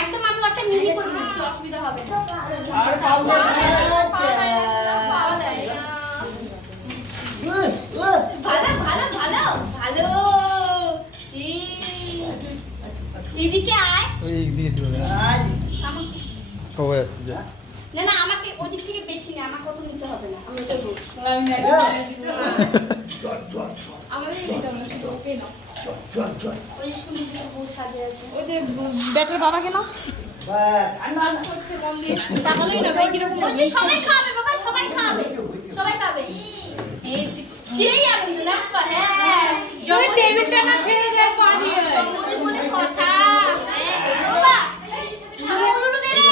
একদম আমি একটা মিহি করে দিচ্ছি, অসুবিধা হবে না। আর পাউডার ভালো ভালো ভালো ভালো। এদিকে আয়। ওই দিয়ে দিও না খবর আছে যা না না আমাকে ওদিক থেকে বেশি না, আমাকে কত নিতে হবে না, আমি ওটাই বলছি। আমাদের এটা আমরা শুধু ওকে না। ওই যে সুন্দর যে বউ সাজিয়ে আছে, ওই যে ব্যাটার বাবাকে না নাচ করছে মন দিয়ে, তাহলেই না ভাই কিরকম ওই যে সবাই খাবে বাবা, সবাই খাবে, সবাই খাবে। এই সেই আনন্দ না হ্যাঁ, যদি টেবিলটা না ফেলে দেয় পানি হয় মনে কথা। হ্যাঁ বাবা শুরু দে রে।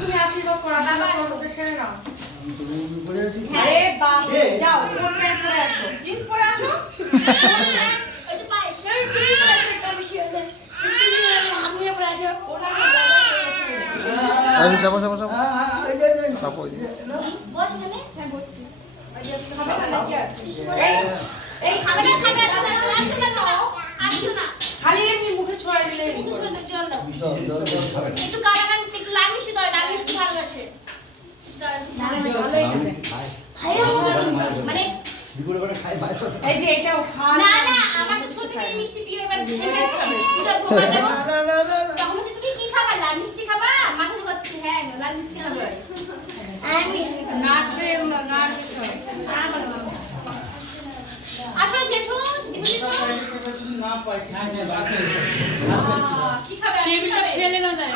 তুমি আশীর্বাদ করো, বাবা ওটা সেরে নাও। আরে বাপ যাও, কোট প্যান্ট পরে আসো, জিন্স পরে আসো। ওই যে পাই কেউ কিছু করে একটা বেশি হলে আমি পরে আসো। আরে চাপো চাপো চাপো চাপো বস কেন? হ্যাঁ বসছি। ওই যে খাবে না কি আছে? এই খাবে না খাবে না আসো না খালি এমনি মুখে ছড়াই দিলে জল দাও একটু কারাকান একটু লাল মিষ্টি দাও, লাল মিষ্টি ভালোবাসে মানে এই যে এটাও খা না না আমাকে ছোট থেকে মিষ্টি পিও এবার সেটা খাবে পূজা ভোগ দেব তখন তুমি কি খাবা? লাল মিষ্টি খাবা? মাথা ধুকাচ্ছি হ্যাঁ লাল মিষ্টি খাবে আমি নাটবে না নাটবে আসো জেঠু দিদি তো না পাই কি খাবে? টেবিলটা ফেলে না যায়।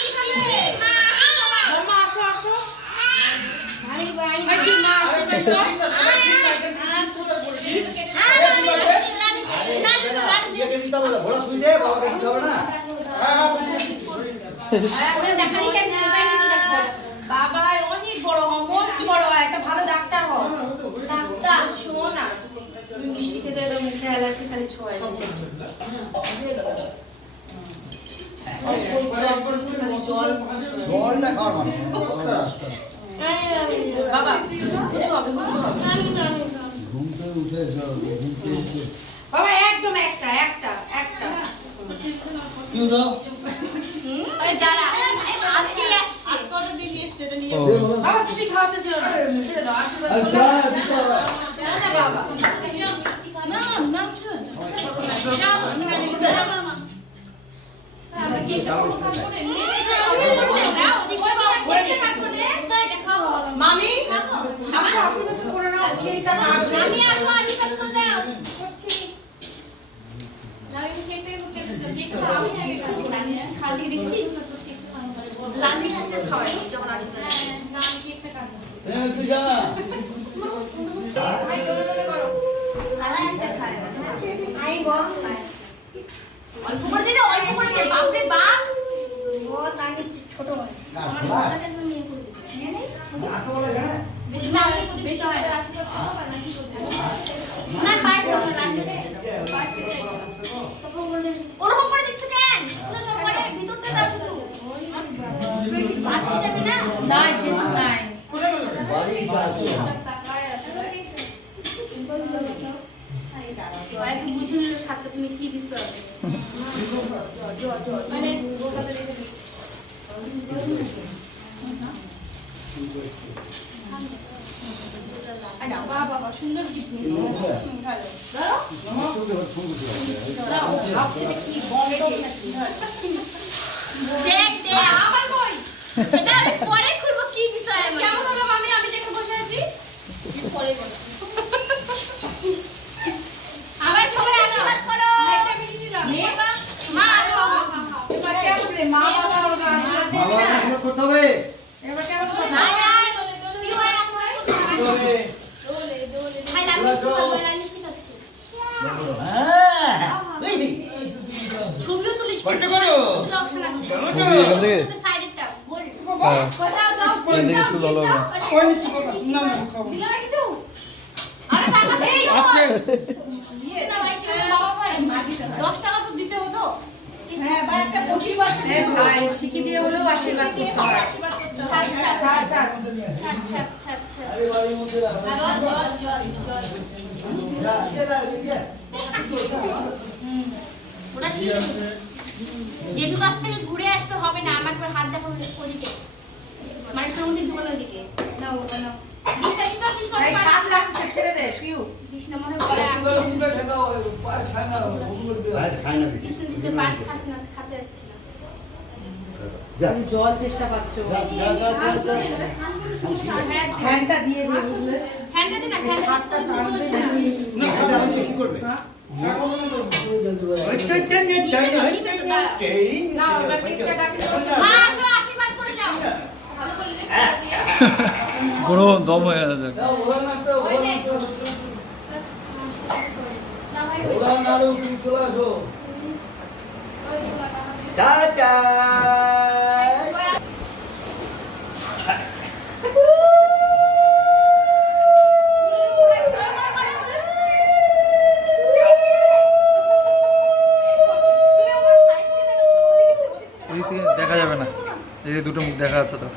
কি খাবে? মা মামা আসো আসো। ভারী ভারী এই যে মা আসো তো। বাবা অনেক বড় হও, মন কি বড় হয়, একটা ভালো ডাক্তার হও। ডাক্তার শোনো না, তুমি মিষ্টি খেতে এলে মুখে অ্যালার্জি খালি ছোঁয়। বাবা কিছু হবে কিছু হবে। বাবা একদম একটা একটা একটা ওই যারা আজকে আসছে আজ কত দিন এসেছে এটা নিয়ে বাবা তুমি খাওয়াতে ছিল না, ছেড়ে দাও আশীর্বাদ করো। না বাবা না না শুন মামি আমাকে আশীর্বাদ করে নাও, কেকটা কাটবে। আমি আসো আশীর্বাদ করে দাও খালি দেখছিস লাল মিষ্টি খাওয়াই যখন আশীর্বাদ অল্প করে দিলে অল্প করে দে বাপরে বাপ ও তার ছোট হয় বেশি না আমি বেশি হয় না পাই তো ওরকম করে দিচ্ছ কেন? পুরো সব করে ভিতরটা দাও শুধু বাকি যাবে না না যেটু নাই একটু বুঝে নিল সাথে তুমি কি দিচ্ছ মানে বাবা সুন্দর গিফট নিয়েছে দেখ দেখ আবার কই এটা আমি পরে খুলবো কি বিষয় কেমন হলো মামি? আমি দেখে বসে আছি পরে বল আবার সবাই আশীর্বাদ করো একটা মিনিট দিলাম মা আসো এবার কেমন রে মা বাবা ওরা আশীর্বাদ দেবে না করতে হবে এবার কেমন না না তুই ওই আশীর্বাদ করতে খাই লাগবে সবাই মিষ্টি খাচ্ছি ছবিও তুলিস কয়টা করো? অপশন আছে ছবি এখান থেকে সাইডেরটা বল হ্যাঁ কোথাও দাও এখান থেকে একটু ভালো হবে ওই নিচে বাবা না না খাবো দিলা কিছু আরে আজকে 10 টাকা তো দিতে হতো। হ্যাঁ ভাই একটা 25 বছর ভাই শিখি দিয়ে হলেও আশীর্বাদ করতে হয়। ওরা জেঠু কাছ থেকে ঘুরে আসতে হবে না, আমাকে হাত দেখাবো ওদিকে, মানে সঙ্গীত দোকানের ওদিকে। নাও নাও ভাই 7 লাখ ছেড়ে দে পিউ কৃষ্ণ মনে পড়ে কৃষ্ণ পাঁচ খাস না, খাতে যাচ্ছে না। জল চেষ্টা পাচ্ছো ফ্যানটা দিয়ে দিয়ে বুঝলে ফ্যানটা দে না, ফ্যানটা চলছে না। কি করবে না ওটা টিপটা কাটি মা আসো, আশীর্বাদ করে যাও। পুরো দম হয়ে যাচ্ছে না ভাই এদিক থেকে দেখা যাবে না, এই যে দুটো মুখ দেখা যাচ্ছে তো।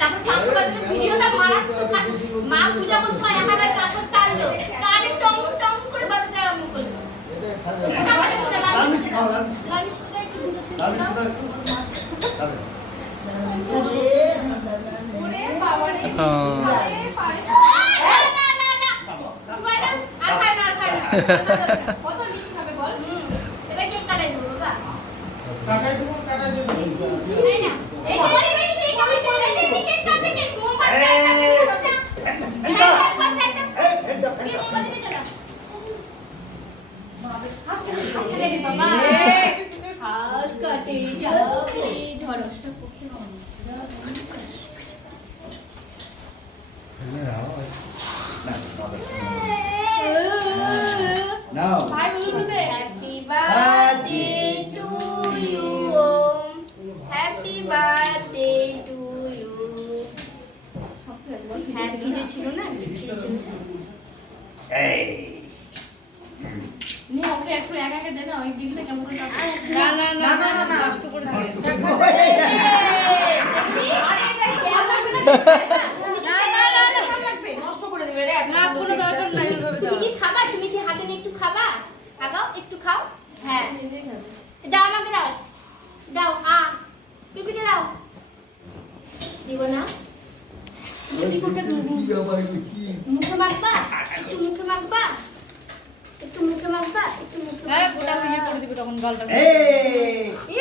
তারপর 500 বছরের ভিডিওটা মারাত্মক কাশ, মা পূজা করছে এখানে কাশর টানলো, কানে টং টং করে বাজতে আরম্ভ করলো। ওটা হচ্ছে লাল মিষ্টিটা একটু বুঝতে ওরে বাবা রে, না না না আর খাই না কত মিষ্টি খাবে বল। এবার কেক কাটাই দেবো বাবা, এই না এই যে কেক কাটবে, কেক মোমবাতি হাত কাটে যাবে ধরো ভাই বলুন দে happy birthday to you, happy birthday to you. Happy যে ছিল না, নি ওকে একটু একা একা দে না, ওই দিনটা কেমন করে না না না না না নষ্ট করে দে আরে এটা কেমন লাগবে না, না না না ভালো লাগবে, নষ্ট করে দিবে রে না কোনো দরকার নাই। তুমি কি খাবা? তুমি কি হাতে নিয়ে একটু খাবা? খাও, একটু খাও। হ্যাঁ দাও, আমাকে দাও, দাও পিপিকে দাও। দিব না মুখে মাখবা, একটু মুখে মাখবা, একটু মুখে মাখবা, একটু মুখে হ্যাঁ গোটা ইয়ে করে দিবে তখন গালটা ইয়ে!